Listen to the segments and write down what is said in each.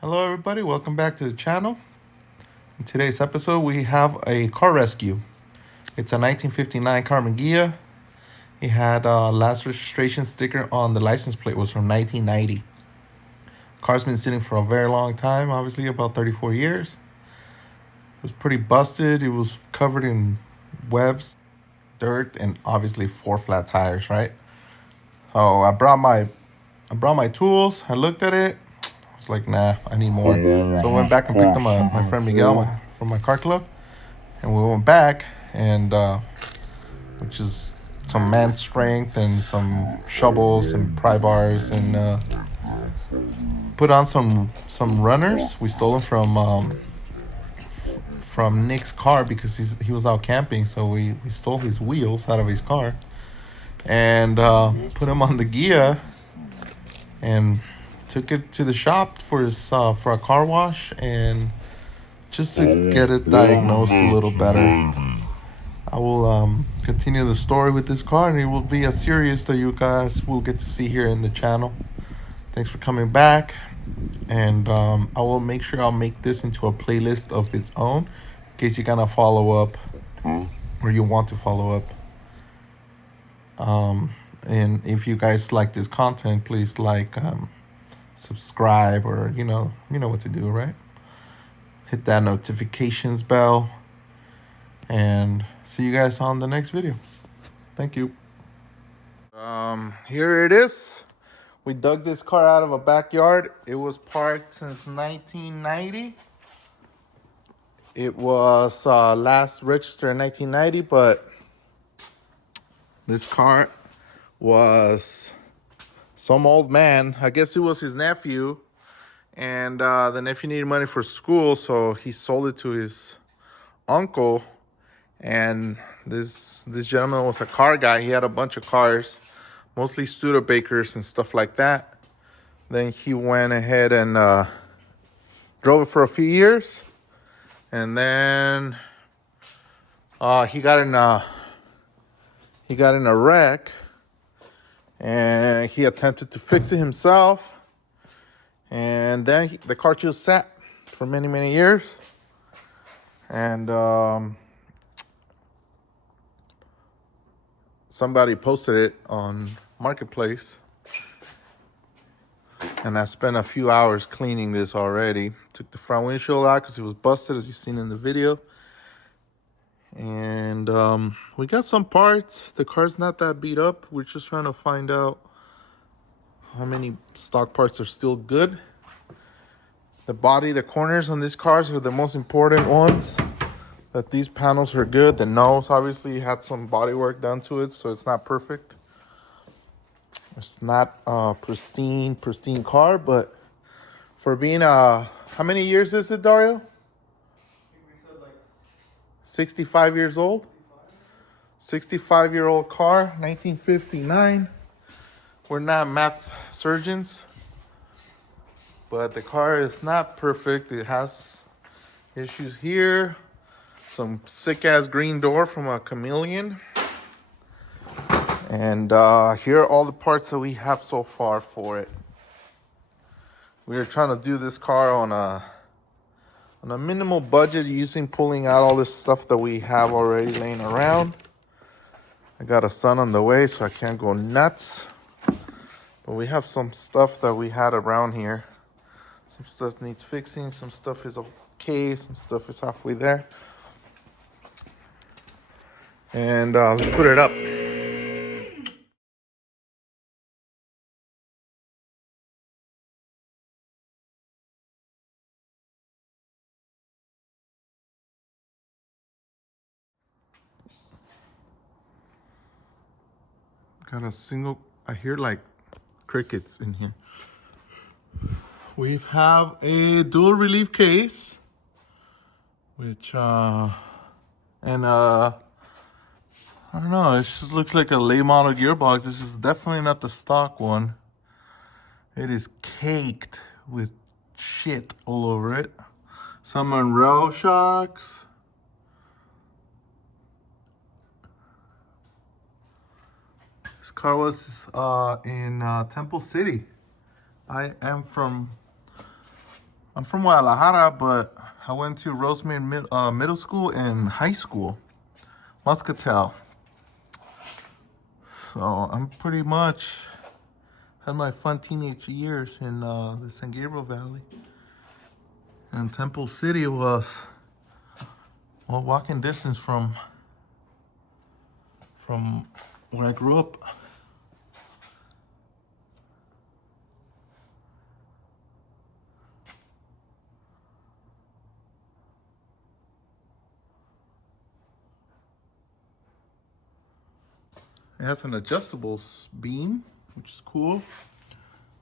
Hello everybody, welcome back to the channel. In today's episode we have a car rescue. It's a 1959 Karmann Ghia. It had last registration sticker on the license plate was from 1990. Car's been sitting for a very long time, obviously about 34 years. It was pretty busted. It was covered in webs, dirt, and obviously 4 flat tires, right? So I brought my tools. I looked at it. I was like, nah, I need more. So I went back and picked up my friend Miguel from my car club. And we went back and which is some man strength and some shovels and pry bars and put on some runners. We stole them from Nick's car because he was out camping, so we stole his wheels out of his car and put him on the Ghia and took it to the shop for a car wash and just to get it diagnosed a little better. I will continue the story with this car, and it will be a series that you guys will get to see here in the channel. Thanks for coming back, and I will make sure I'll make this into a playlist of its own in case you're gonna follow up or you want to follow up. And if you guys like this content, please like, subscribe, or you know what to do, right? Hit that notifications bell, and see you guys on the next video. Thank you. Here it is. We dug this car out of a backyard. It was parked since 1990. It was last registered in 1990, but this car was some old man. I guess it was his nephew, and the nephew needed money for school, so he sold it to his uncle. And this gentleman was a car guy. He had a bunch of cars, mostly Studebakers and stuff like that. Then he went ahead and drove it for a few years, and then he got in a wreck, and he attempted to fix it himself, and then the car just sat for many years, and somebody posted it on Marketplace, and I spent a few hours cleaning this already. Took the front windshield out because it was busted, as you've seen in the video. And we got some parts. The car's not that beat up. We're just trying to find out how many stock parts are still good. The body, the corners on these cars are the most important ones. That these panels are good. The nose obviously had some body work done to it, so it's not perfect. It's not a pristine car, but for being how many years is it, Dario? I think we said like 65 years old. 65-year-old car, 1959. We're not math surgeons, but the car is not perfect. It has issues here. Some sick-ass green door from a Chameleon. And here are all the parts that we have so far for it. We are trying to do this car on a minimal budget, pulling out all this stuff that we have already laying around. I got a son on the way, so I can't go nuts. But we have some stuff that we had around here. Some stuff needs fixing, some stuff is okay, some stuff is halfway there. And let's put it up. Got a single, I hear like crickets in here. We have a dual relief case, which, I don't know, it just looks like a late model gearbox. This is definitely not the stock one. It is caked with shit all over it. Some Monroe shocks. This car was in Temple City. I'm from Guadalajara, but I went to Rosemary Middle School and high school, Muscatel. So I'm pretty much had my fun teenage years in the San Gabriel Valley. And Temple City was, well, walking distance from where I grew up. It has an adjustable beam, which is cool.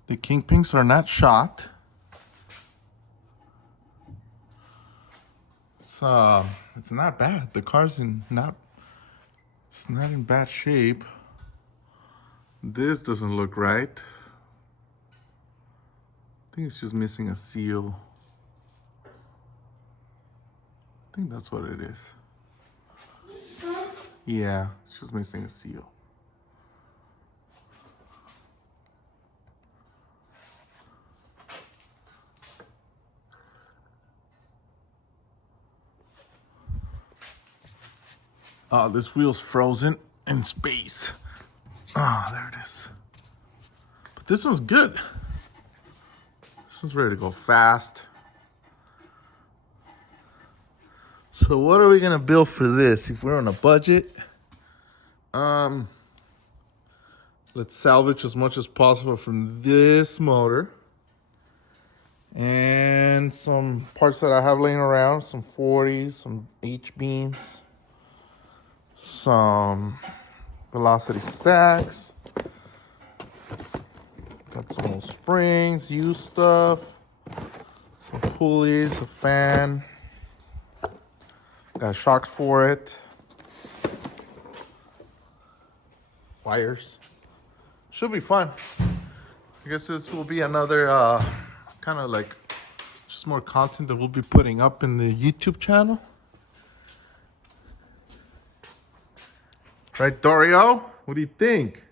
The kingpins are not shot. It's not bad. The car's it's not in bad shape. This doesn't look right. I think it's just missing a seal. I think that's what it is. Yeah, it's just missing a seal. Oh, this wheel's frozen in space. Oh, there it is. But this one's good. This one's ready to go fast. So what are we gonna build for this? If we're on a budget, let's salvage as much as possible from this motor. And some parts that I have laying around, some 40s, some H-beams, some velocity stacks, got some old springs, used stuff, some pulleys, a fan, got shocks for it, wires. Should be fun. I guess this will be another kind of like just more content that we'll be putting up in the YouTube channel. Right, Dario? What do you think?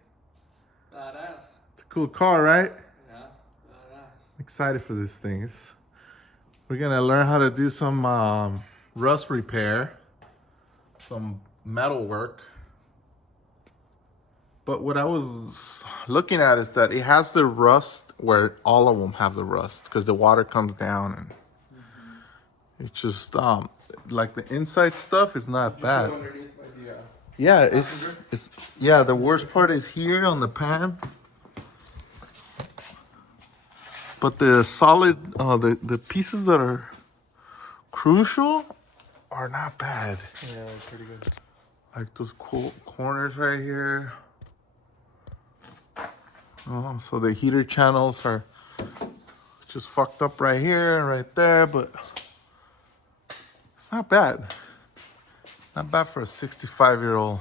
Badass. It's a cool car, right? Yeah, badass. Excited for these things. We're gonna learn how to do some rust repair, some metal work. But what I was looking at is that it has the rust where all of them have the rust because the water comes down and it's just like the inside stuff is not bad. Yeah, it's yeah, the worst part is here on the pan. But the solid the pieces that are crucial are not bad. Yeah, pretty good. Like those cool corners right here. Oh, so the heater channels are just fucked up right here and right there, but it's not bad. Not bad for a 65-year-old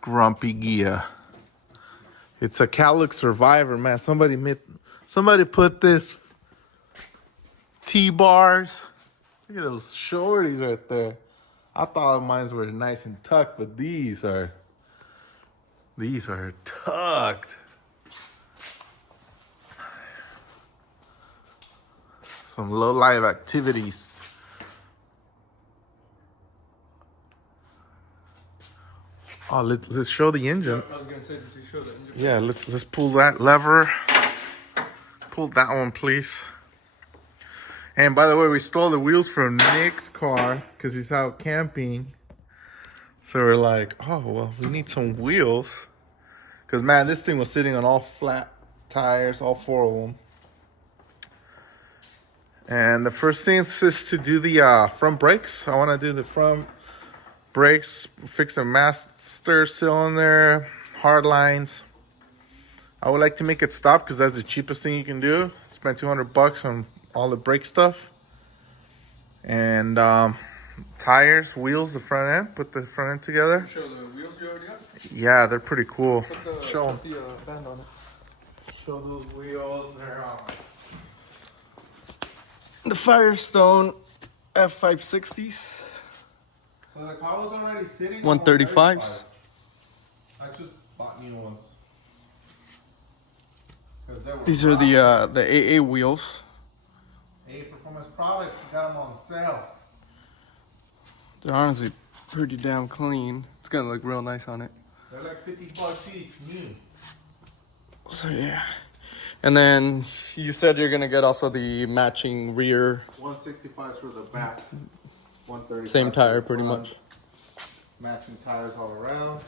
grumpy Ghia. It's a Calic Survivor, man. Somebody put this T-bars. Look at those shorties right there. I thought mine were nice and tucked, but these are tucked. Some low life activities. Oh, let's show the engine. I was gonna say, did you show the engine? Yeah, let's pull that lever. Pull that one, please. And by the way, we stole the wheels from Nick's car because he's out camping. So we're like, oh well, we need some wheels. Because man, this thing was sitting on all flat tires, all four of them. And the first thing is to do the front brakes. I want to do the front brakes, fix the master cylinder, hard lines. I would like to make it stop because that's the cheapest thing you can do. Spend $200 on all the brake stuff. And tires, wheels, the front end. Put the front end together. Show the wheels you already got? Yeah, they're pretty cool. Show them. Put the band on it. Show those wheels. They're The Firestone F560s. So the car was already sitting 135s. I just bought new ones. 'Cause they were These are the AA wheels. A performance product, we got them on sale. They're honestly pretty damn clean. It's gonna look real nice on it. They're like $50 each, new. So yeah. And then you said you're gonna get also the matching rear. 165 for the back. 135. Same tire, for the pretty front. much. Matching tires all around.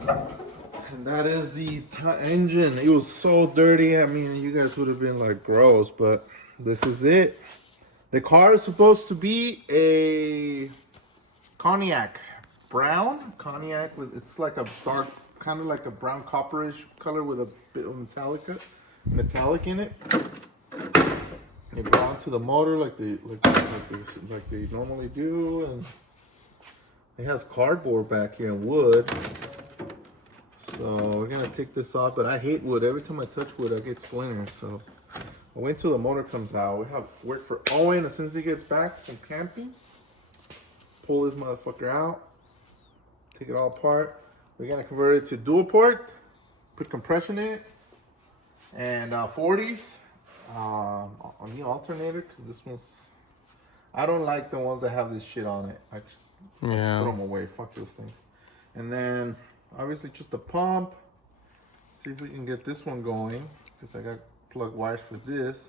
And that is the engine. It was so dirty. I mean, you guys would have been like gross, but this is it. The car is supposed to be a cognac brown. Cognac with, it's like a dark, kind of like a brown copperish color with a bit of metallic in it. They brought to the motor like they normally do, and it has cardboard back here and wood. So we're gonna take this off, but I hate wood. Every time I touch wood, I get splinters. So I'll wait till the motor comes out. We have work for Owen as soon as he gets back from camping. Pull this motherfucker out, take it all apart. We're gonna convert it to dual port, put compression in it, and 40s on the alternator, because this one's, I don't like the ones that have this shit on it. I just throw them away. Fuck those things. And then obviously just a pump. See if we can get this one going, because I got plug wires for this.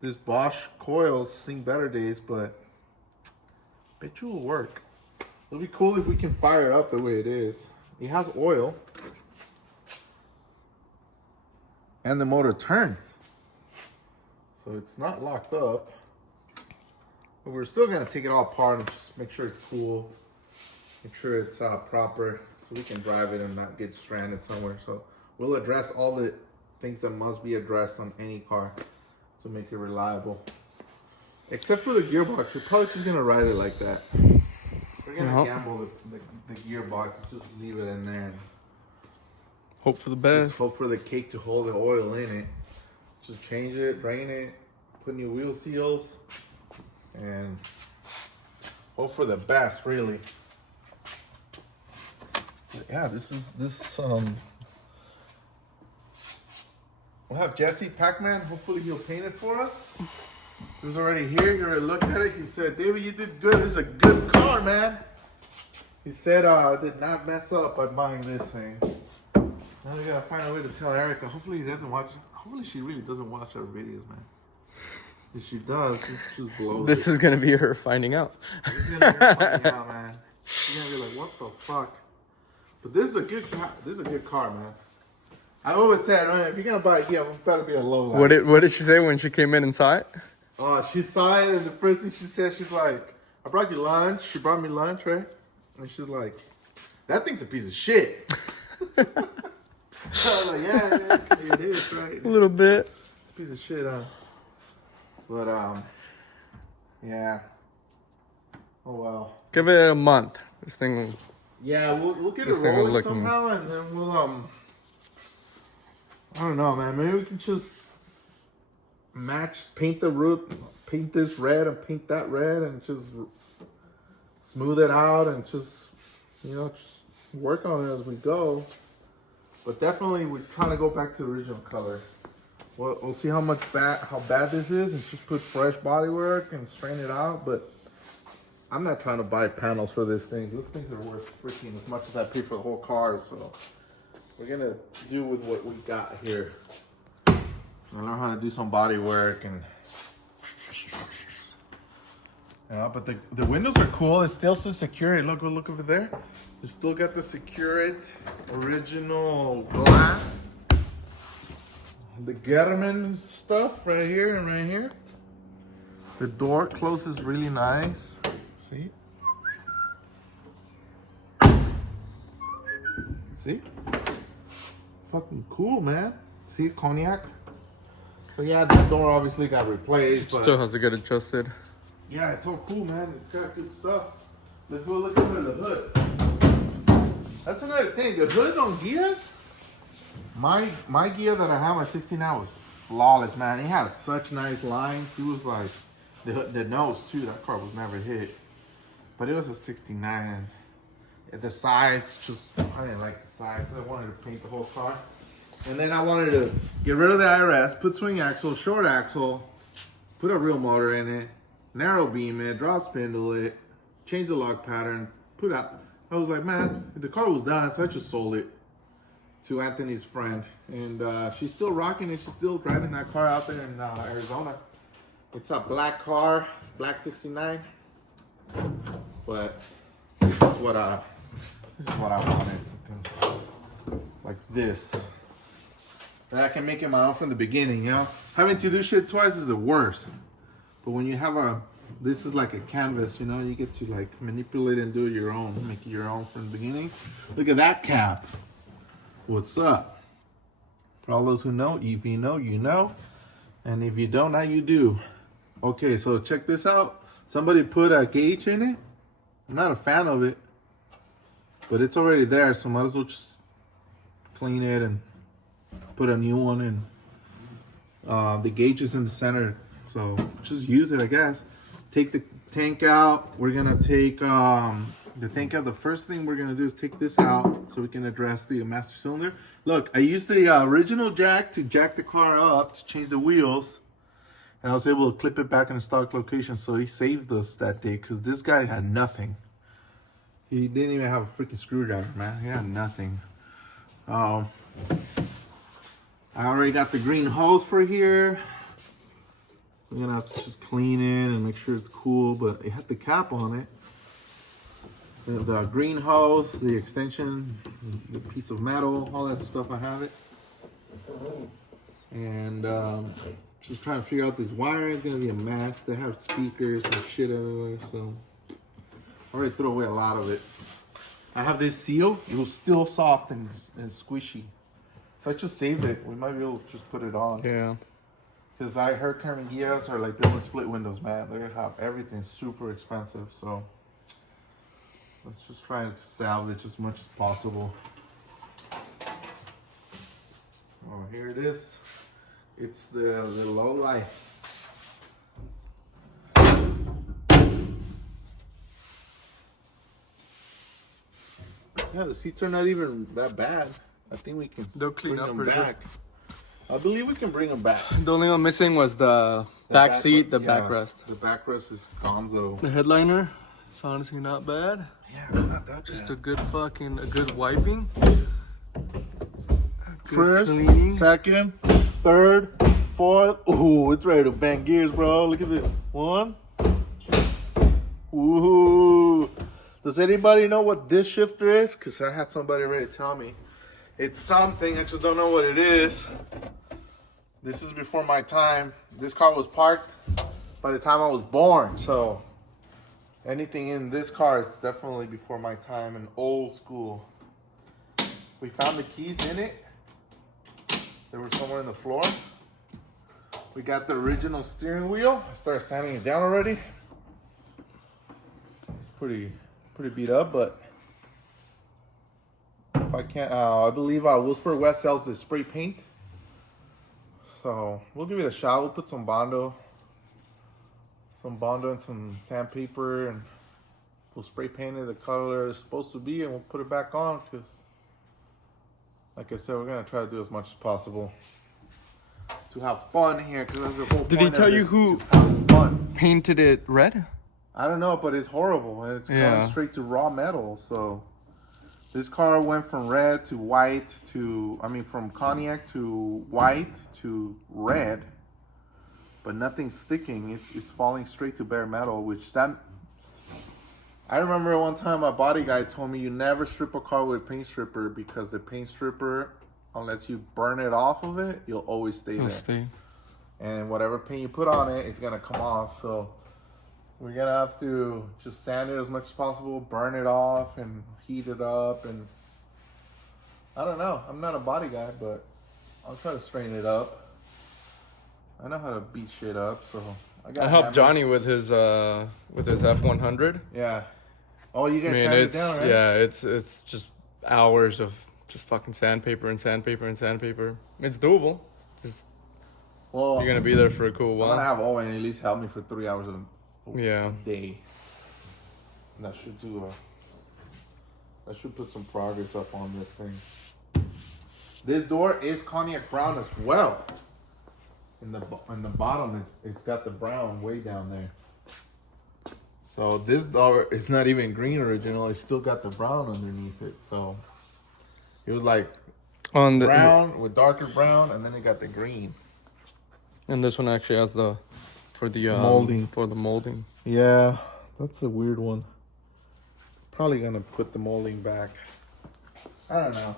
This Bosch coils seen better days, but bet you will work. It'll be cool if we can fire it up the way it is. It has oil, and the motor turns, so it's not locked up. But we're still gonna take it all apart and just make sure it's cool, make sure it's proper, so we can drive it and not get stranded somewhere. So we'll address all the things that must be addressed on any car to make it reliable. Except for the gearbox, we're probably just gonna ride it like that. We're gonna gamble the gearbox and just leave it in there. And hope for the best. just hope for the cake to hold the oil in it. Just change it, drain it, put new wheel seals, and hope for the best, really. Yeah, we'll have Jesse Pac-Man. Hopefully he'll paint it for us. He was already here. He already looked at it. He said, David, you did good. This is a good car, man. He said, I did not mess up by buying this thing. Now we gotta find a way to tell Erica. Hopefully he doesn't watch. Hopefully she really doesn't watch our videos, man. If she does, this just blows. This is gonna be her finding out. This is gonna be her finding out, man. She's gonna be like, what the fuck? But this is a good car. This is a good car, man. I always said, man, if you're gonna buy a Ghia, it better be a low light. What did she say when she came in and saw it? She saw it, and the first thing she said, she's like, I brought you lunch. She brought me lunch, right? And she's like, that thing's a piece of shit. I was like, yeah, it is, right? A little bit. It's a piece of shit, huh? But, yeah. Oh, well. Give it a month. This thing. Yeah, we'll get it This thing will rolling look somehow, and then we'll, I don't know, man. Maybe we can just paint the roof, paint this red and paint that red, and just smooth it out, and just, just work on it as we go. But definitely, we kind of go back to the original color. We'll see how bad this is, and just put fresh bodywork and strain it out. But I'm not trying to buy panels for this thing. Those things are worth freaking as much as I pay for the whole car. So we're gonna do with what we got here. I learn how to do some body work, and but the windows are cool. It still says security. Look over there. You still got the Securit original glass. The Karmann stuff right here and right here. The door closes really nice. See? See? Fucking cool, man. See, cognac. So yeah, the door obviously got replaced, but Still has to get adjusted. yeah, it's all cool, man. It's got good stuff. Let's go look under the hood. That's another thing. The hood on Ghias, my Ghia that I have, my 69, was flawless, man. It has such nice lines. It was like the nose too. That car was never hit, but it was a 69. The sides, just I didn't like the sides. I wanted to paint the whole car. And then I wanted to get rid of the IRS, put swing axle, short axle, put a real motor in it, narrow beam it, draw spindle it, change the lock pattern, put out. I was like, man, the car was done, so I just sold it to Anthony's friend. And she's still rocking it. She's still driving that car out there in Arizona. It's a black car, black 69. But this is what I wanted, something like this. That I can make it my own from the beginning, you know? Having to do shit twice is the worst. But when you have this is like a canvas, you know? You get to like manipulate and do it your own, make it your own from the beginning. Look at that cap. What's up? For all those who know, if you know, you know. And if you don't, now you do. Okay, so check this out. Somebody put a gauge in it. I'm not a fan of it. But it's already there, so might as well just clean it and put a new one in. The gauge is in the center, so just use it, I guess. Take the tank out. We're gonna take the tank out. The first thing we're gonna do is take this out so we can address the master cylinder. Look, I used the original jack to jack the car up to change the wheels, and I was able to clip it back in the stock location. So he saved us that day because this guy had nothing. He didn't even have a freaking screwdriver, man. He had nothing. I already got the green hose for here. I'm gonna have to just clean it and make sure it's cool, but it had the cap on it. The green hose, the extension, the piece of metal, all that stuff, I have it. And just trying to figure out this wiring. It's gonna be a mess. They have speakers and shit everywhere, so I already threw away a lot of it. I have this seal. It was still soft and squishy. So I just saved it. We might be able to just put it on. Yeah. Because I heard Karmann Ghias are like building split windows, man. They have everything super expensive. So let's just try and salvage as much as possible. Oh, here it is. It's the low life. Yeah, the seats are not even that bad. I think we can They'll clean bring up them pretty back. I believe we can bring them back. The only one missing was the back seat, the yeah, backrest. The backrest is gonzo. The headliner, it's honestly not bad. Yeah, it's not that Just bad. a good wiping. First, cleaning. second, third, fourth. Ooh, it's ready to bang gears, bro. Look at this. One. Ooh. Does anybody know what this shifter is? Because I had somebody already tell me. It's something, I just don't know what it is. This is before my time. This car was parked by the time I was born. So anything in this car is definitely before my time and old school. We found the keys in it. They were somewhere in the floor. We got the original steering wheel. I started sanding it down already. It's pretty beat up, but if I can't, I believe Wilsburg West sells this spray paint. So we'll give it a shot. We'll put some Bondo and some sandpaper, and we'll spray paint it the color it's supposed to be, and we'll put it back on because, like I said, we're gonna try to do as much as possible to have fun here. Because that's the whole point. Did he tell you who fun? painted it red? I don't know, but it's horrible, and it's going straight to raw metal. So this car went from red to white to, from cognac to white to red, but nothing's sticking. It's falling straight to bare metal, I remember one time my body guy told me you never strip a car with a paint stripper because the paint stripper, unless you burn it off of it, you'll always stay there. And whatever paint you put on it, it's gonna come off. So we're gonna have to just sand it as much as possible, burn it off, and heat it up. And I don't know. I'm not a body guy, but I'll try to straighten it up. I know how to beat shit up, so I helped Johnny with his F100. Yeah. Oh, you guys sand it down, right? Yeah, it's just hours of just fucking sandpaper and sandpaper and sandpaper. It's doable. You're gonna be there for a cool while. I'm gonna have Owen at least help me for 3 hours a day. And that should do I should put some progress up on this thing. This door is cognac brown as well. In the bottom, it's got the brown way down there. So this door is not even green original. It's still got the brown underneath it. So it was like on the brown with darker brown, and then it got the green. And this one actually has the for the molding. For the molding. Yeah, that's a weird one. Probably gonna put the molding back. I don't know.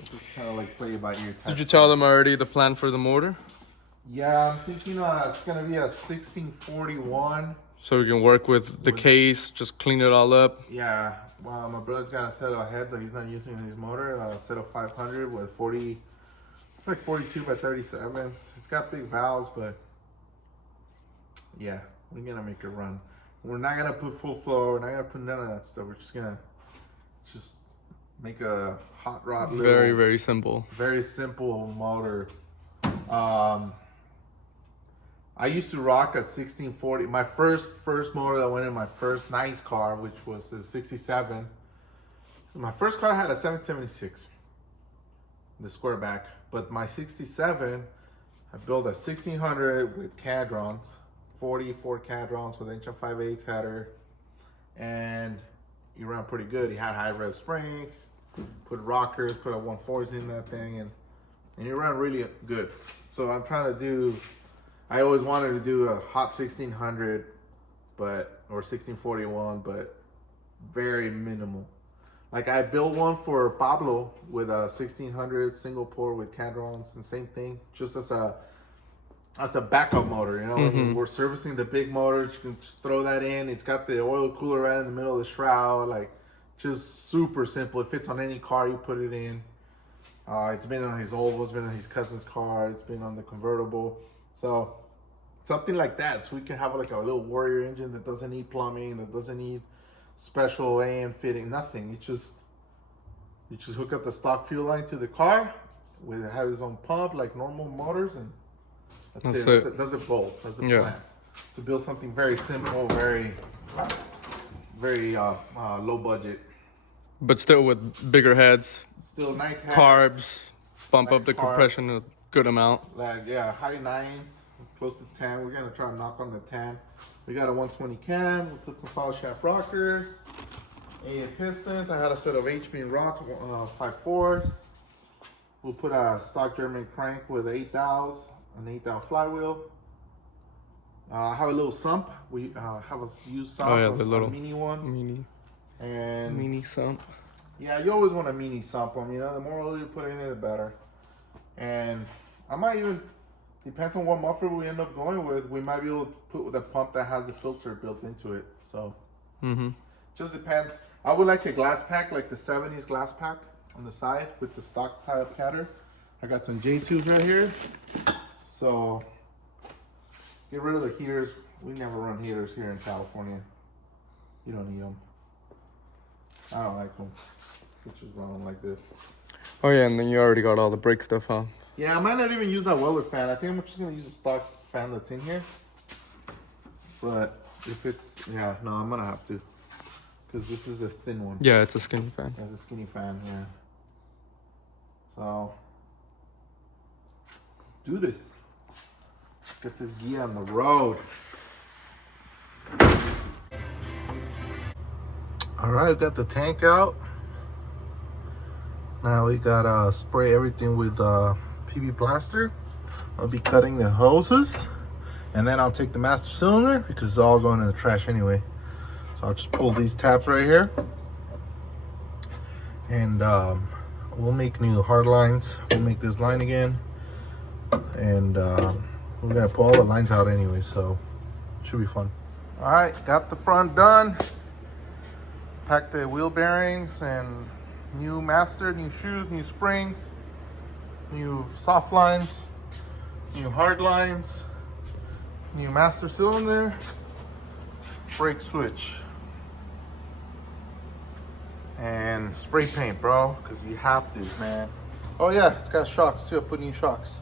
It's just kind of like play it by ear. Did you tell them already the plan for the motor? Yeah, I'm thinking it's gonna be a 1641. So we can work with the case, just clean it all up. Yeah, well, my brother's got a set of heads that he's not using in his motor. A set of 500 with 40. It's like 42 by 37s. It's got big valves, but yeah, we're gonna make it run. We're not gonna put full flow. We're not gonna put none of that stuff. We're just gonna make a hot rod. Very, very simple. Very simple motor. I used to rock a 1640. My first motor that went in my first nice car, which was the 67. My first car had a 776, the square back. But my 67, I built a 1600 with cadrons, 44 cadrons with inch and 5/8 header, and he ran pretty good. He had high rev springs, put rockers, put a 140s in that thing, and he ran really good. So I'm trying to do. I always wanted to do a hot 1600, or 1641, but very minimal. Like I built one for Pablo with a 1600 single port with cadrons and same thing, just as a backup motor. You know, when we're servicing the big motors, you can just throw that in. It's got the oil cooler right in the middle of the shroud, like just super simple. It fits on any car you put it in. It's been on his Volvo, it's been on his cousin's car, it's been on the convertible. So something like that, so we can have like a little Warrior engine that doesn't need plumbing, that doesn't need special AM fitting, nothing. You just hook up the stock fuel line to the car, with it has its own pump like normal motors, and that's it. That's the goal. That's the plan. To build something very simple, very low budget. But still with bigger heads. Still nice heads. Carbs, bump nice up the carbs. Compression a good amount. Like, yeah, high 9s, close to 10. We're going to try to knock on the 10. We got a 120 cam. We'll put some solid shaft rockers. 8 pistons. I had a set of HB rods, 5/4s. We'll put a stock German crank with 8 dowels, an 8 dowel flywheel. I have a little sump. We have a used sump. Oh yeah, the little mini one. Mini sump. Yeah, you always want a mini sump one. You know, the more oil you put in it, the better. And I might even, depends on what muffler we end up going with, we might be able to put with a pump that has the filter built into it. So, just depends. I would like a glass pack, like the 70s glass pack on the side with the stock type header. I got some J2s right here. So, get rid of the heaters. We never run heaters here in California. You don't need them. I don't like them. Just run them like this. Oh yeah, and then you already got all the brake stuff, huh? Yeah, I might not even use that Weller fan. I think I'm just gonna use a stock fan that's in here. But if it's, yeah, no, I'm gonna have to. Because this is a thin one. Yeah, it's a skinny fan. It's a skinny fan, yeah. So, let's do this. Let's get this Ghia on the road. All right, got the tank out. Now we gotta spray everything with PB plaster. I'll be cutting the hoses, and then I'll take the master cylinder because it's all going in the trash anyway. So I'll just pull these tabs right here, and we'll make new hard lines. We'll make this line again, and we're gonna pull all the lines out anyway, so it should be fun. All right, got the front done. Packed the wheel bearings and new master, new shoes, new springs, new soft lines, new hard lines, new master cylinder, brake switch, and spray paint, bro, because you have to, man. Oh yeah, it's got shocks too. I put new shocks.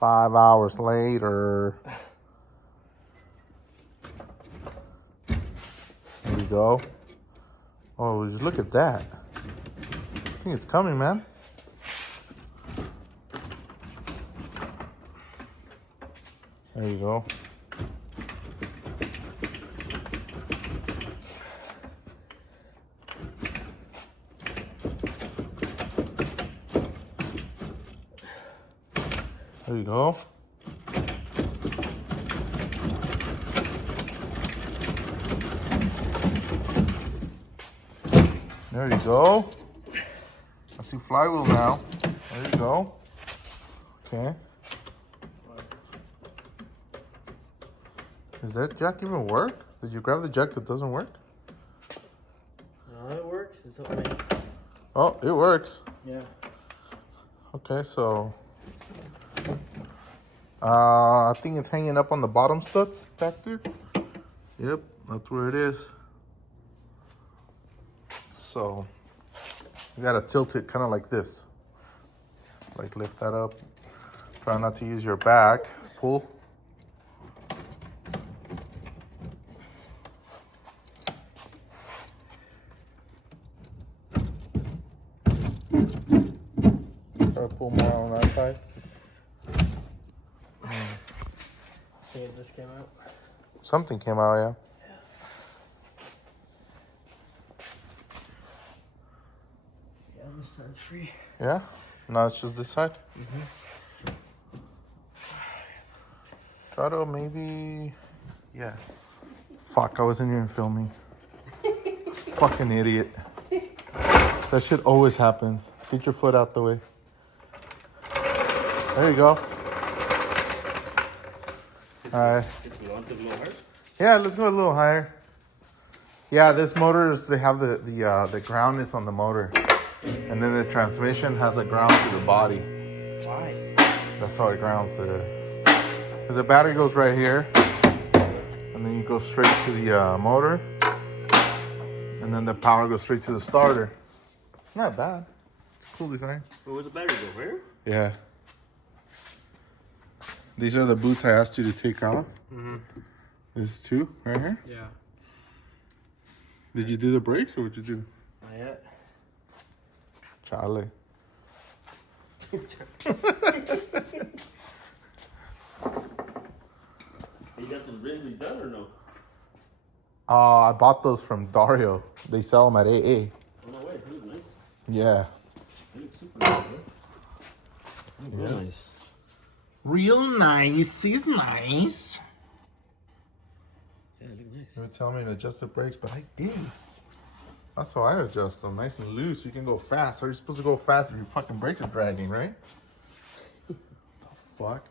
5 hours later. There we go. Oh, just look at that. I think it's coming, man. There you go. There you go. There you go. I see flywheel now. There you go. Okay. Does that jack even work? Did you grab the jack that doesn't work? No, it works. It's okay. Oh, it works. Yeah. Okay, so I think it's hanging up on the bottom studs back there. Yep, that's where it is. So you gotta tilt it kind of like this. Like lift that up. Try not to use your back. Pull. Try to pull more on that side. I think it just came out. Something came out, yeah. Yeah, this side's free. Yeah? Now it's just this side? Try to maybe... Yeah. Fuck, I wasn't even filming. Fucking idiot. That shit always happens. Get your foot out the way. There you go. Alright. Yeah, let's go a little higher. Yeah, this motor is, they have the ground is on the motor. And then the transmission has a ground to the body. Why? That's how it grounds there. Because the battery goes right here. And then you go straight to the motor. And then the power goes straight to the starter. It's not bad. Cool design. Where's the battery go? Here? Yeah. These are the boots I asked you to take off. There's two right here. Yeah. Did you do the brakes or what'd you do? Not yet. Charlie. You got them really done or no? I bought those from Dario. They sell them at AA. Oh, no way. They look nice. Yeah. They look super nice, man. They look real nice. Real nice. He's nice. Yeah, they look nice. You were telling me to adjust the brakes, but I did. That's how I adjust them. Nice and loose. You can go fast. How are you supposed to go fast if your fucking brakes are dragging, right? The fuck?